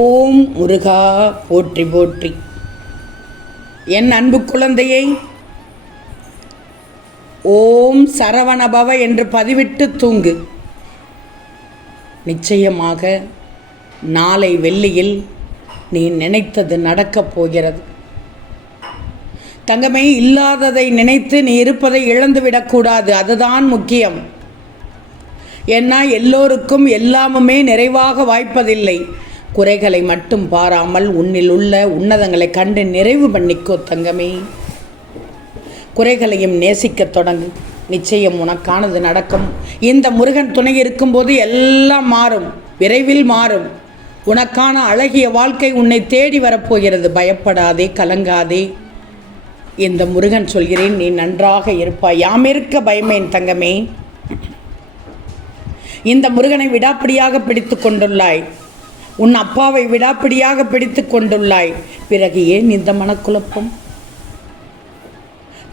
ஓம் முருகா போற்றி போற்றி. என் அன்பு குழந்தையை, ஓம் சரவணபவ என்று பதிவிட்டு தூங்கு. நிச்சயமாக நாளை வெள்ளியில் நீ நினைத்தது நடக்கப் போகிறது. தங்கமே, இல்லாததை நினைத்து நீ இருப்பதை இழந்துவிடக்கூடாது. அதுதான் முக்கியம். ஏன்னா எல்லோருக்கும் எல்லாமுமே நிறைவாக வாய்ப்பதில்லை. குறைகளை மட்டும் பாராமல் உன்னில் உள்ள உன்னதங்களை கண்டு நிறைவு பண்ணிக்கோ தங்கமே. குறைகளையும் நேசிக்கத் தொடங்கு. நிச்சயம் உனக்கானது நடக்கும். இந்த முருகன் துணை இருக்கும்போது எல்லாம் மாறும், விரைவில் மாறும். உனக்கான அழகிய வாழ்க்கை உன்னை தேடி வரப்போகிறது. பயப்படாதே, கலங்காதே. இந்த முருகன் சொல்கிறேன், நீ நன்றாக இருப்பாய். யாமிருக்க பயமேன் தங்கமே. இந்த முருகனை விடாப்பிடியாக பிடித்து கொண்டுள்ளாய். உன் அப்பாவை விடாப்பிடியாக பிடித்து கொண்டுள்ளாய். பிறகு ஏன் இந்த மனக்குழப்பம்?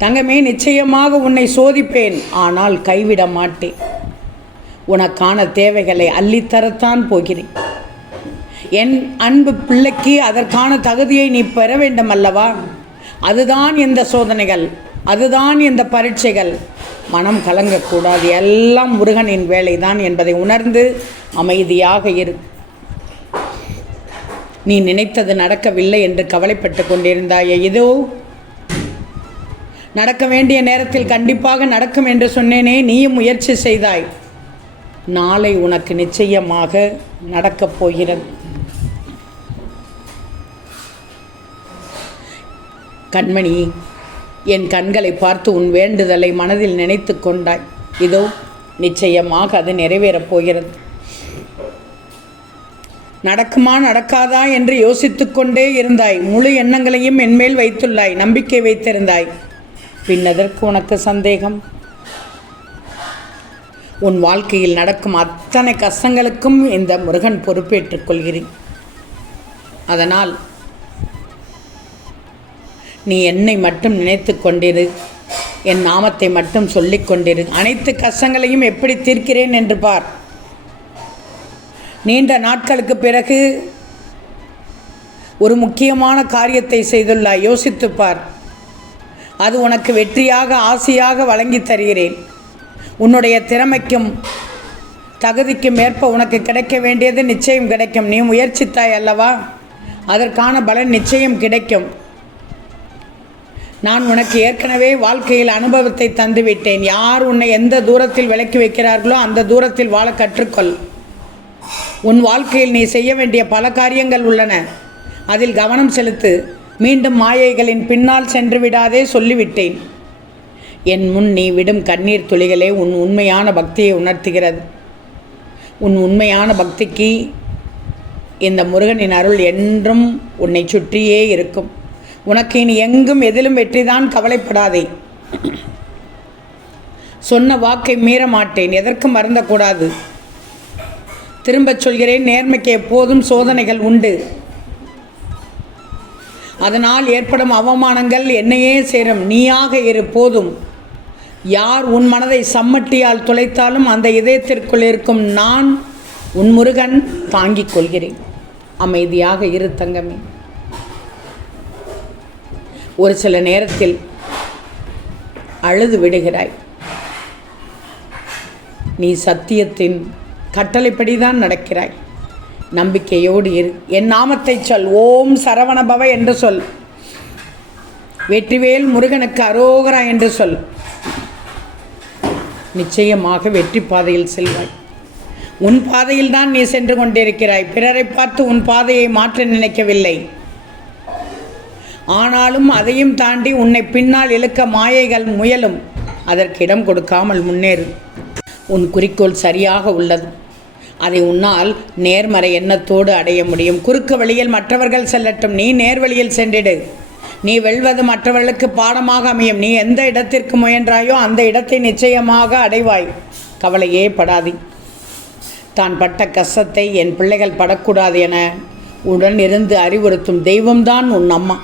தங்கமே, நிச்சயமாக உன்னை சோதிப்பேன், ஆனால் கைவிட மாட்டேன். உனக்கான தேவைகளை அள்ளித்தரத்தான் போகிறேன். என் அன்பு பிள்ளைக்கு அதற்கான தகுதியை நீ பெற வேண்டும் அல்லவா? அதுதான் இந்த சோதனைகள், அதுதான் இந்த பரீட்சைகள். மனம் கலங்கக்கூடாது. எல்லாம் முருகனின் வேலைதான் என்பதை உணர்ந்து அமைதியாக இரு. நீ நினைத்தது நடக்கவில்லை என்று கவலைப்பட்டு கொண்டிருந்தாயே, இதோ நடக்க வேண்டிய நேரத்தில் கண்டிப்பாக நடக்கும் என்று சொன்னேனே. நீயும் முயற்சி செய்தாய். நாளை உனக்கு நிச்சயமாக நடக்கப் போகிறது. கண்மணி, என் கண்களை பார்த்து உன் வேண்டுதலை மனதில் நினைத்து கொண்டாய். இதோ நிச்சயமாக அது நிறைவேறப் போகிறது. நடக்குமா நடக்காதா என்று யோசித்து கொண்டே இருந்தாய். முழு எண்ணங்களையும் என்மேல் வைத்துள்ளாய், நம்பிக்கை வைத்திருந்தாய். பின்னதற்கு உனக்கு சந்தேகம்? உன் வாழ்க்கையில் நடக்கும் அத்தனை கஷ்டங்களுக்கும் இந்த முருகன் பொறுப்பேற்றுக் கொள்கிறேன். அதனால் நீ என்னை மட்டும் நினைத்து கொண்டிரு, என் நாமத்தை மட்டும் சொல்லிக் கொண்டிரு. அனைத்து கஷ்டங்களையும் எப்படி தீர்க்கிறேன் என்று பார். நீண்ட நாட்களுக்கு பிறகு ஒரு முக்கியமான காரியத்தை செய்துள்ளாய். யோசித்துப்பார். அது உனக்கு வெற்றியாக, ஆசையாக வழங்கி தருகிறேன். உன்னுடைய திறமைக்கும் தகுதிக்கும் ஏற்ப உனக்கு கிடைக்க வேண்டியது நிச்சயம் கிடைக்கும். நீ முயற்சித்தாய் அல்லவா? அதற்கான பலன் நிச்சயம் கிடைக்கும். நான் உனக்கு ஏற்கனவே வாழ்க்கையில் அனுபவத்தை தந்துவிட்டேன். யார் உன்னை எந்த தூரத்தில் விலக்கி வைக்கிறார்களோ அந்த தூரத்தில் வாழ கற்றுக்கொள். உன் வாழ்க்கையில் நீ செய்ய வேண்டிய பல காரியங்கள் உள்ளன. அதில் கவனம் செலுத்து. மீண்டும் மாயைகளின் பின்னால் சென்று விடாதே, சொல்லிவிட்டேன். என் முன் நீ விடும் கண்ணீர் துளிகளே உன் உண்மையான பக்தியை உணர்த்துகிறது. உன் உண்மையான பக்திக்கு இந்த முருகனின் அருள் என்றும் உன்னை சுற்றியே இருக்கும். உனக்கு இனி எங்கும் எதிலும் வெற்றிதான். கவலைப்படாதே. சொன்ன வாக்கை மீற மாட்டேன். எதற்கும் வருந்தக்கூடாது. திரும்பச் சொல்கிறேன், நேர்மைக்கு எப்போதும் சோதனைகள் உண்டு. அதனால் ஏற்படும் அவமானங்கள் என்னையே சேரும். நீயாக இரு போதும். யார் உன் மனதை சம்மட்டியால் துளைத்தாலும் அந்த இதயத்திற்குள் இருக்கும் நான், உன் முருகன், தாங்கிக் கொள்கிறேன். அமைதியாக இரு தங்கமே. ஒரு சில நேரத்தில் அழுது விடுகிறாய். நீ சத்தியத்தின் கட்டளைப்படிதான் நடக்கிறாய். நம்பிக்கையோடு இரு. என் நாமத்தை சொல். ஓம் சரவணபவ என்று சொல். வெற்றிவேல் முருகனுக்கு அரோகரா என்று சொல். நிச்சயமாக வெற்றி பாதையில் செல்வாய். உன் பாதையில் தான் நீ சென்று கொண்டிருக்கிறாய். பிறரை பார்த்து உன் பாதையை மாற்ற நினைக்கவில்லை. ஆனாலும் அதையும் தாண்டி உன்னை பின்னால் இழுக்க மாயைகள் முயலும். அதற்கு இடம் கொடுக்காமல் முன்னேறு. உன் குறிக்கோள் சரியாக உள்ளது. அதை உன்னால் நேர்மறை எண்ணத்தோடு அடைய முடியும். குறுக்கு வழியில் மற்றவர்கள் செல்லட்டும், நீ நேர்வழியில் சென்றிடு. நீ வெல்வது மற்றவர்களுக்கு பாடமாக அமையும். நீ எந்த இடத்திற்கு முயன்றாயோ அந்த இடத்தை நிச்சயமாக அடைவாய். கவலையே படாதே. தான் பட்ட கஷ்டத்தை என் பிள்ளைகள் படக்கூடாது என உடன் இருந்து அறிவுறுத்தும் தெய்வம்தான் உன் அம்மா.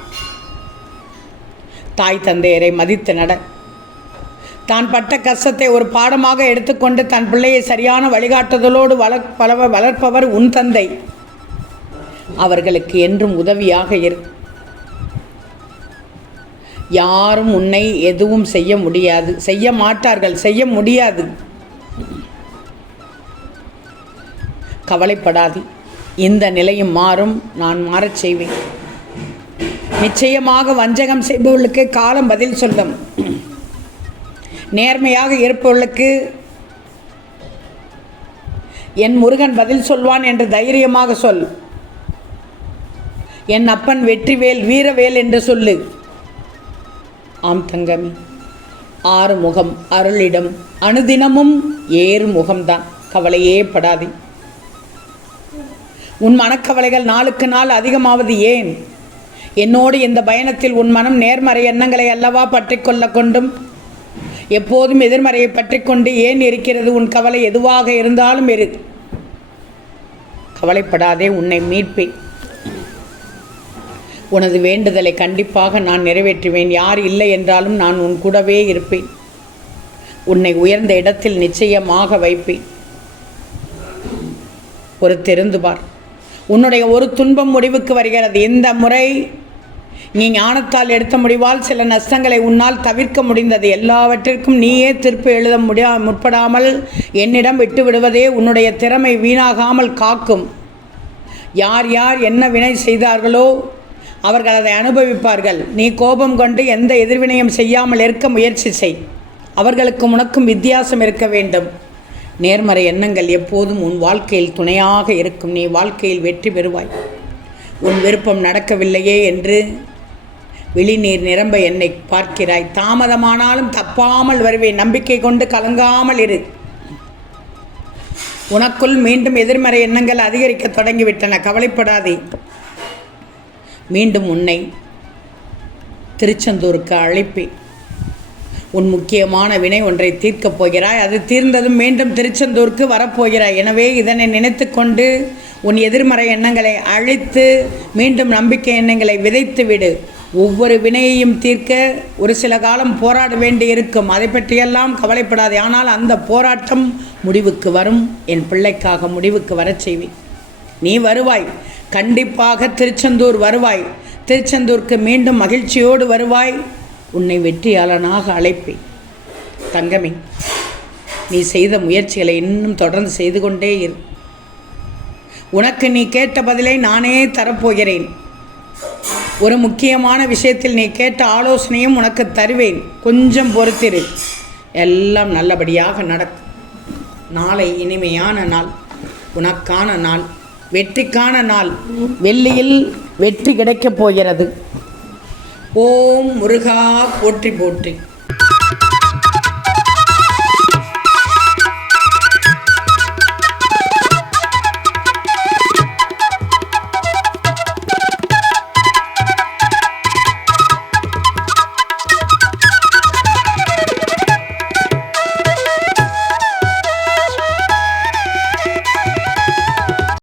தாய் தந்தையரை மதித்து நட. தான் பட்ட கஷ்டத்தை ஒரு பாடமாக எடுத்துக்கொண்டு தன் பிள்ளையை சரியான வழிகாட்டுதலோடு வளர்ப்பவர் உன் தந்தை. அவர்களுக்கு என்றும் உதவியாக இரு. யாரும் உன்னை எதுவும் செய்ய முடியாது, செய்ய மாட்டார்கள், செய்ய முடியாது. கவலைப்படாது, இந்த நிலையும் மாறும், நான் மாறச் செய்வேன். நிச்சயமாக வஞ்சகம் செய்பவர்களுக்கு காலம் பதில் சொல்லும். நேர்மையாக இருப்பவர்களுக்கு என் முருகன் பதில் சொல்வான் என்று தைரியமாக சொல். என் அப்பன் வெற்றிவேல் வீரவேல் என்று சொல்லு. ஆம் தங்கமே, 6 முகம் அருளிடம் அனுதினமும் 7 முகம்தான். கவலையே படாதே. உன் மனக்கவலைகள் நாளுக்கு நாள் அதிகமாவது ஏன்? என்னோடு இந்த பயணத்தில் உன் மனம் நேர்மறை எண்ணங்களை அல்லவா பற்றி கொள்ள கொண்டும் எப்போதும் எதிர்மறையை பற்றி கொண்டு ஏன் இருக்கிறது? உன் கவலை எதுவாக இருந்தாலும் இரு, கவலைப்படாதே, உன்னை மீட்பேன். உனது வேண்டுதலை கண்டிப்பாக நான் நிறைவேற்றுவேன். யார் இல்லை என்றாலும் நான் உன் கூடவே இருப்பேன். உன்னை உயர்ந்த இடத்தில் நிச்சயமாக வைப்பேன். ஒரு தெரிந்து பார், உன்னுடைய ஒரு துன்பம் முடிவுக்கு வருகிறது. இந்த முறை நீ ஞானத்தால் எடுத்த முடிவால் சில நஷ்டங்களை உன்னால் தவிர்க்க முடிந்தது. எல்லாவற்றிற்கும் நீயே தீர்ப்பு எழுத முற்படாமல் என்னிடம் விட்டு விடுவதே உன்னுடைய திறமை வீணாகாமல் காக்கும். யார் யார் என்ன வினை செய்தார்களோ அவர்கள் அதை அனுபவிப்பார்கள். நீ கோபம் கொண்டு எந்த எதிர்வினையும் செய்யாமல் இருக்க முயற்சி செய். அவர்களுக்கும் உனக்கும் வித்தியாசம் இருக்க வேண்டும். நேர்மறை எண்ணங்கள் எப்போதும் உன் வாழ்க்கையில் துணையாக இருக்கும். நீ வாழ்க்கையில் வெற்றி பெறுவாய். உன் விருப்பம் நடக்கவில்லையே என்று விழிநீர் நிரம்ப என்னை பார்க்கிறாய். தாமதமானாலும் தப்பாமல் வருவேன். நம்பிக்கை கொண்டு கலங்காமல் இரு. உனக்குள் மீண்டும் எதிர்மறை எண்ணங்கள் அதிகரிக்க தொடங்கிவிட்டன. கவலைப்படாதே. மீண்டும் உன்னை திருச்செந்தூருக்கு அழைப்பேன். உன் முக்கியமான வினை ஒன்றை தீர்க்கப் போகிறாய். அது தீர்ந்ததும் மீண்டும் திருச்செந்தூருக்கு வரப்போகிறாய். எனவே இதனை நினைத்து கொண்டு உன் எதிர்மறை எண்ணங்களை அழித்து மீண்டும் நம்பிக்கை எண்ணங்களை விதைத்து விடு. ஒவ்வொரு வினையையும் தீர்க்க ஒரு சில காலம் போராட வேண்டி இருக்கும். அதை பற்றியெல்லாம் கவலைப்படாதே. ஆனால் அந்த போராட்டம் முடிவுக்கு வரும். என் பிள்ளைக்காக முடிவுக்கு வரச் செய்வேன். நீ வருவாய், கண்டிப்பாக திருச்செந்தூர் வருவாய். திருச்செந்தூருக்கு மீண்டும் மகிழ்ச்சியோடு வருவாய். உன்னை வெற்றியாளனாக அழைப்பேன். தங்கமே, நீ செய்த முயற்சிகளை இன்னும் தொடர்ந்து செய்து கொண்டே இரு. உனக்கு நீ கேட்ட பதிலை நானே தரப்போகிறேன். ஒரு முக்கியமான விஷயத்தில் நீ கேட்ட ஆலோசனையும் உனக்கு தருவேன். கொஞ்சம் பொறுத்திரு, எல்லாம் நல்லபடியாக நடக்கும். நாளை இனிமையான நாள், உனக்கான நாள், வெற்றிக்கான நாள். வெள்ளியில் வெற்றி கிடைக்கப் போகிறது. ஓம் முருகா போற்றி போற்றி.